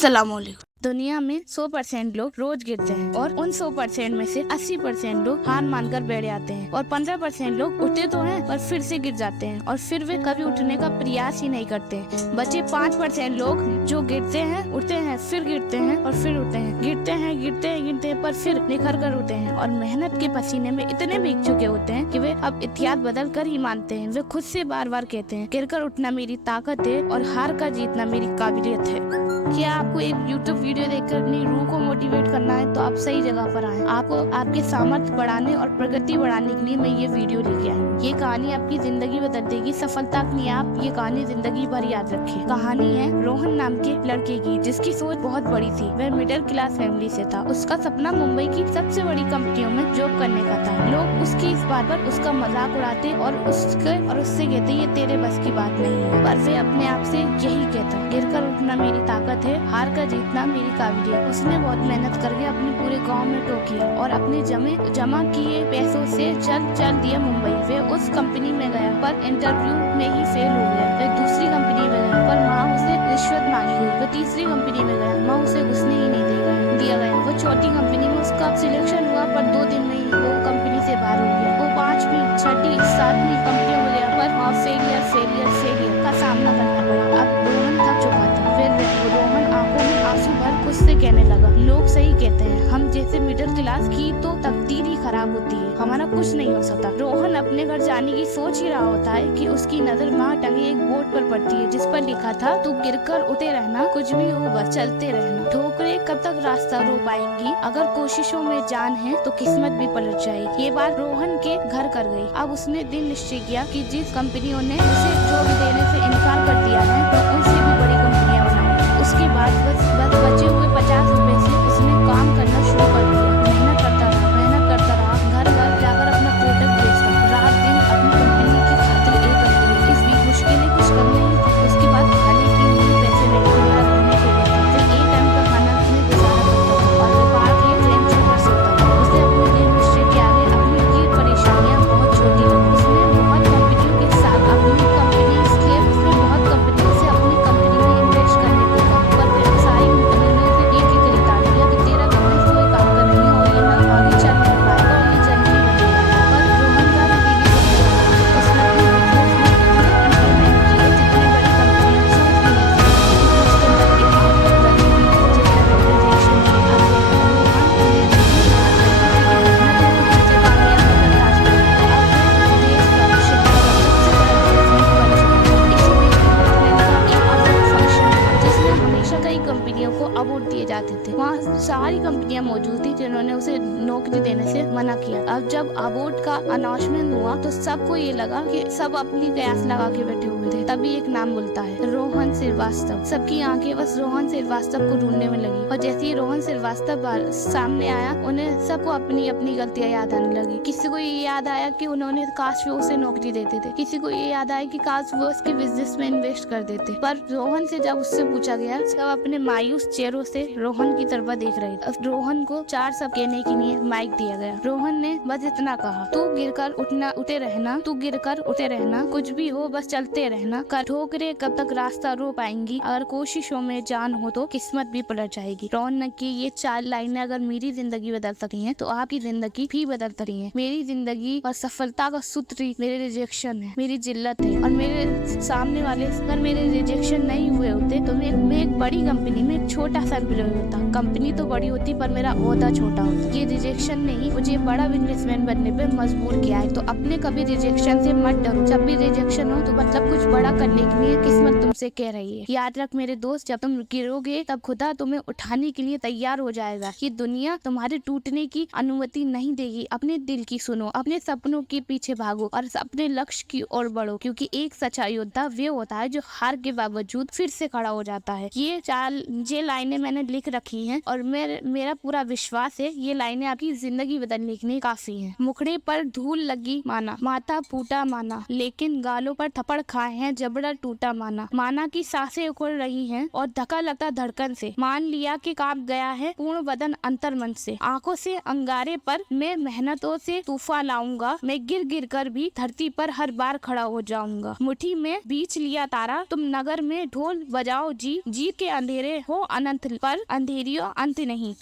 अस्सलामुअलैकुम। दुनिया में 100% लोग रोज गिरते हैं और उन 100% में से 80% लोग हार मानकर बैठ जाते हैं और 15% लोग उठते तो हैं पर फिर से गिर जाते हैं और फिर वे कभी उठने का प्रयास ही नहीं करते। बचे 5% लोग जो गिरते हैं, उठते हैं, फिर गिरते हैं और फिर उठते हैं, गिरते हैं पर फिर निखर कर उठते हैं और मेहनत के पसीने में इतने भीग चुके होते हैं कि वे अब इतिहास बदल कर ही मानते हैं। वे खुद से बार बार कहते हैं, गिरकर उठना मेरी ताकत है और हार कर जीतना मेरी काबिलियत है। क्या आपको एक YouTube वीडियो देखकर अपनी रूह को मोटिवेट करना है तो आप सही जगह पर आए। आपको आपके सामर्थ्य बढ़ाने और प्रगति बढ़ाने के लिए मैं ये वीडियो लेके आई। ये कहानी आपकी जिंदगी बदल देगी। सफलता अपनी आप ये कहानी जिंदगी भर याद रखें। कहानी है रोहन नाम के लड़के की, जिसकी सोच बहुत बड़ी थी। वह मिडिल क्लास फैमिली से था। उसका सपना मुंबई की सबसे बड़ी कंपनियों में जॉब करने का था। लोग उसकी इस बात पर उसका मजाक उड़ाते और उससे कहते ये तेरे बस की बात नहीं है, पर वे अपने आप से यही कहता, गिरकर उठना मेरी ताकत है, हार कर जीतना मेरी काबिलियत। उसने बहुत मेहनत करके अपने पूरे गांव में टोकिया और अपने जमा किए पैसों से चल दिया मुंबई। वे उस कंपनी में गया पर इंटरव्यू में ही फेल हो गया। वे दूसरी कंपनी में गया पर वहाँ उसे रिश्वत मांगी गई। वो तीसरी कंपनी में गया, वहाँ उसे घुसने ही नहीं दिया गया। वो चौथी कंपनी में उसका सिलेक्शन हुआ पर 2 दिन में ही वो कंपनी से बाहर हो गया। वो 5वीं, 6ठी, 7वीं कंपनी में गया पर वहाँ फेलियर का सामना करना पड़ा। अब रोहन थक चुका था। फिर रोहन आंखों में आंसू भर खुद से कहने लगा, लोग सही कहते हैं, हम जैसे मिडिल क्लास की तो तकदीर ही खराब होती है, हमारा कुछ नहीं हो सकता। रोहन अपने घर जाने की सोच ही रहा होता है कि उसकी नजर वहाँ टंगे एक बोर्ड पर पड़ती है जिस पर लिखा था, तू गिरकर उठे रहना, कुछ भी हो बस चलते रहना। ठोकरें कब तक रास्ता रोक पाएंगी, अगर कोशिशों में जान है तो किस्मत भी पलट जाएगी। ये बात रोहन के घर कर गई। अब उसने दिन निश्चय किया कि जिस कंपनियों ने उसे जॉब देने से इनकार कर दिया है तो उनसे भी बड़ी कंपनियां बनाऊंगी। उसके बाद बस बचे हुए 50 रुपए से उसने काम करना शुरू कर दिया। मेहनत करता रहा, घर जाकर अपना प्रोडक्ट बेचता, रात दिन अपनी कंपनी की खातिर एक करते रहे। इस बीच मुश्किलें कुछ कम नहीं थी। उसके बाद खाने के लिए पैसे नहीं, घूमने के लिए फिर एक टाइम का खाना में गुजारा करता था और व्यापार के बेंच पर सोता था। उसने अपने दिन निश्चय के आगे अपनी ये परेशानियां बहुत छोटी लगी। उसने बहुत कंपनियों के साथ अपनी कंपनी से अपनी कंपनी में इन्वेस्ट करने को कहा, पर सारी कंपनियों ने उसे एक रिता दिया कि तेरा कंपनी कोई काम का नहीं है और ये ना आगे चल नहीं पाएगा और ये जल नहीं बनेगा। पर रोहन का उसने अपने बिजनेस में इम्प्लीमेंट किए जितनी बड़ी कंपनियां सोच भी नहीं सकती। उसके अंदर एक कई कंपनियों को अवार्ड दिए जाते थे। वहाँ सारी कंपनियां मौजूद थी जिन्होंने उसे नौकरी देने से मना किया। अब जब अवार्ड का अनाउंसमेंट हुआ तो सबको ये लगा कि सब अपनी कयास लगा के बैठे हुए थे। तभी एक नाम बोलता है, रोहन श्रीवास्तव। सबकी आंखें बस रोहन श्रीवास्तव को ढूंढने में लगी और जैसे ही रोहन श्रीवास्तव सामने आया, उन्हें सबको अपनी अपनी गलतियां याद आने लगी। किसी को ये याद आया कि उन्होंने काश वो उसे नौकरी देते थे, किसी को ये याद आया कि काश वो उसके बिजनेस में इन्वेस्ट कर देते। पर रोहन से जब उससे पूछा गया, सब अपने मायूस चेहरों से रोहन की तरफ देख रहे थे। अब रोहन को 4 शब्द कहने के लिए माइक दिया गया। रोहन ने बस इतना कहा, तू गिरकर उठे रहना, कुछ भी हो बस चलते रहना। ठोकरें कब तक रास्ता रो पाएंगी, अगर कोशिशों में जान हो तो किस्मत भी पलट जाएगी। रोहन की ये 4 लाइनें अगर मेरी जिंदगी बदल सकती हैं तो आपकी जिंदगी भी बदल सकती है। मेरी जिंदगी और सफलता का सूत्र मेरे रिजेक्शन है, मेरी जिल्लत है और मेरे सामने वाले अगर मेरे रिजेक्शन नहीं हुए होते तो मैं एक बड़ी कंपनी में एक छोटा सा एम्प्लॉय होता। कंपनी तो बड़ी होती पर मेरा ओहदा छोटा होता। ये रिजेक्शन ने ही मुझे बड़ा बिजनेसमैन बनने पे मजबूर किया है। तो अपने कभी रिजेक्शन से मत डरो। जब भी रिजेक्शन हो तो मतलब कुछ बड़ा करने के लिए किस्मत तुमसे कह रही है। याद रख मेरे दोस्त, जब तुम गिरोगे तब खुदा तुम्हें उठाने के लिए तैयार हो जाएगा। ये दुनिया तुम्हारे टूटने की अनुमति नहीं देगी। अपने दिल की सुनो, अपने सपनों के पीछे भागो और अपने लक्ष्य की ओर बढ़ो, क्योंकि एक सच्चा योद्धा वे होता है जो हार के बावजूद फिर से खड़ा हो जाता है। ये लाइनें मैंने लिख रखी हैं और मेरा पूरा विश्वास है ये लाइनें आपकी जिंदगी बदलने के लिए काफी हैं। मुखड़े पर धूल लगी माना, माथा फूटा माना, लेकिन गालों पर थप्पड़ खाए हैं जबड़ा टूटा माना की सांसें उखड़ रही हैं और धक्का लगता धड़कन से। मान लिया कि कांप गया है पूर्ण बदन अंतर मन से। आंखों से अंगारे पर मैं मेहनतों से तूफान लाऊंगा, मैं गिर कर भी धरती पर हर बार खड़ा हो जाऊंगा। मुट्ठी में बीच लिया तारा, तुम नगर में ढोल बजाओ जी के अंधेरे हो अनंत पर अंधेरियों अंत नहीं।